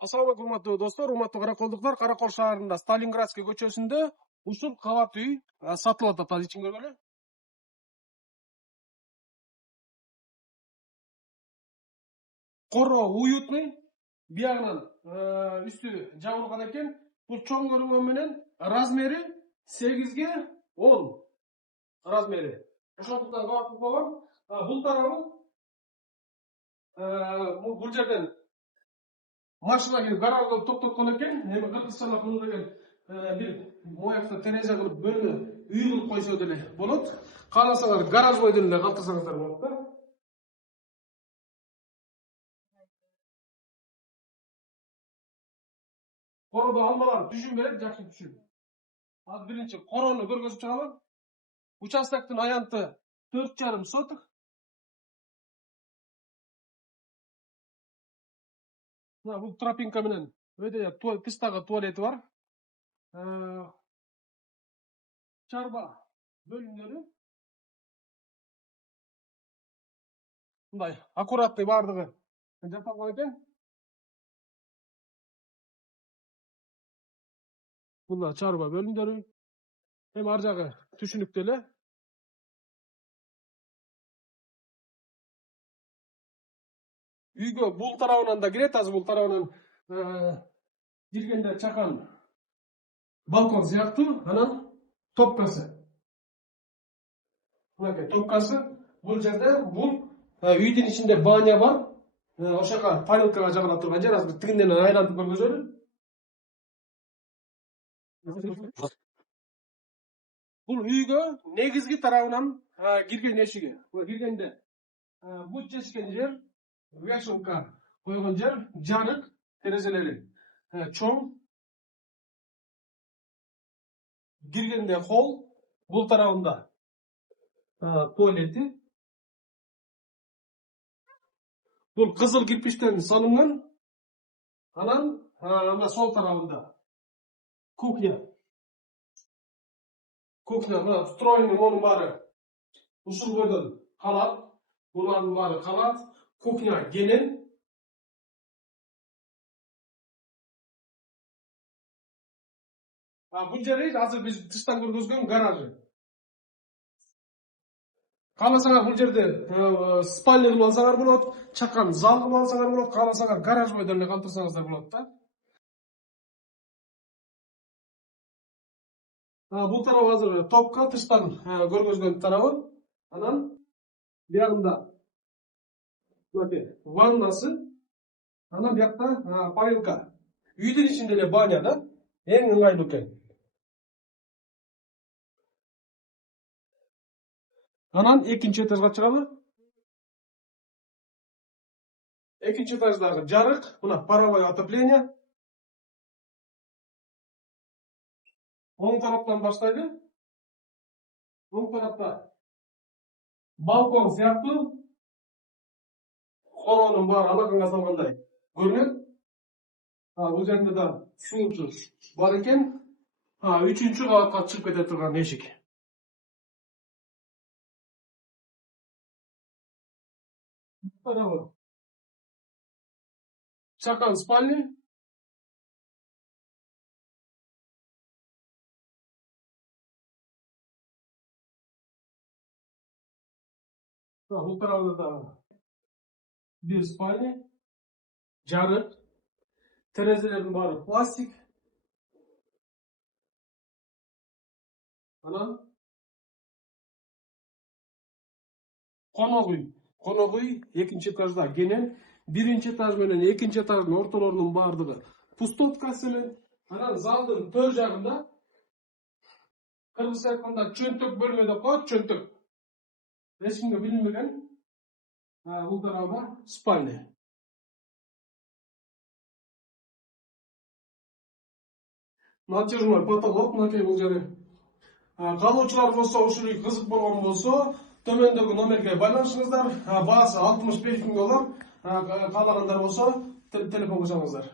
Assalamu алейкум, урматтуу достор, урматтуу караколдуктар. Каракол шаарында Сталинградский көчөсүндө ушул кабат үй сатылып атат. Ичин көргөлө. Коро уютный, биягынан үстү жабылган экен. Бул чоң көрүнгөн менен размери 8ге 10 размери. Ошондуктан кабат болгон. Бул тарабы бул жерден машина келип гаражда токтоткон экен. Эми кыргызчалык муну деген бир моякта терезе кылып бөлмө үй кылып койсо деле болот. Кааласаңар гараж бойдон эле калтырсаңыздар болот да. Коrodо алмалар түшүн берет, жакшы түшүн. Азыр биринчи корону көргөзүп чыгабын. Участоктун аянты 4,5 соток. Бул тропинка менен өйдө тыштагы туалети бар. Чарба бөлүмдөрү мындай аккуратный бардыгы жасалган экен. Бул чарба бөлүмдөрү. Эми ар жагы түшүнүктүү эле. Үйгө бул тарабынан да кирет, азыр бул тарабынан киргенде чакан балкон сыяктуу, анан топкасы. Мынакей топкасы. Бул жерде бул үйдүн ичинде баня бар. Ошога парилкага жабыла турган жер. Азыр тигинден айлантып көргөзөлү. Бул үйгө негизги тарабынан кирген эшиги. Киргенде бут чечкен жер, вешалка койгон жер, жарык, терезелери чоң. Киргенде холл, бул тарабында туалети. Бул кызыл кирпичтен салынган. Анан анда сол тарабында кухня. Кухня, встроенный монун баары ушул бойдон калат. Булардын баары калат. Кухня келин. Бул жери азыр биз тыштан көргөзгөн гаражы. Кааласаңар бул жерде спальня кылып алсаңар болот, чакан зал кылып алсаңар болот, кааласаңар гараж бойдон эле калтырсаңыздар болот да. Бул тарабы азыр топка, тыштан көргөзгөн тарабы. Анан биягында ваннасы. Анан биякта парилка. Үйдүн ичинде эле баня да. Эң ыңгайлуу экен. Анан экинчи этажга чыгабы. Экинчи этаждагы жарык, мына паровой отопление. Оң тараптан баштайлы. Оң тарапта балкон сыяктуу. Коронун баары алаканга салгандай көрүнөт. Бул жерде да суучу бар экен. 3-чү кабатка чыгып кете турган эшик. Чакан спальня. Бул тарабында да бир спальня. Жарык. Терезелердин баары пластик. Анан конок үй. Конок үй экинчи этажда кенен. Биринчи этаж менен экинчи этаждын ортолорунун баардыгы пустоткасы менен. Анан залдын төр жагында кыргызча айтканда чөнтөк бөлмө деп коет, чөнтөк. Эч кимге билинбеген. Бул тарабы спальня. Натяжной потолок, мынакей бул жери. Калуучулар болсо, ушул үй кызык болгон болсо, төмөндөгү номерге байланышыңыздар. Баасы 65 000 доллар. Каалагандар болсо, телефонго чалыңыздар.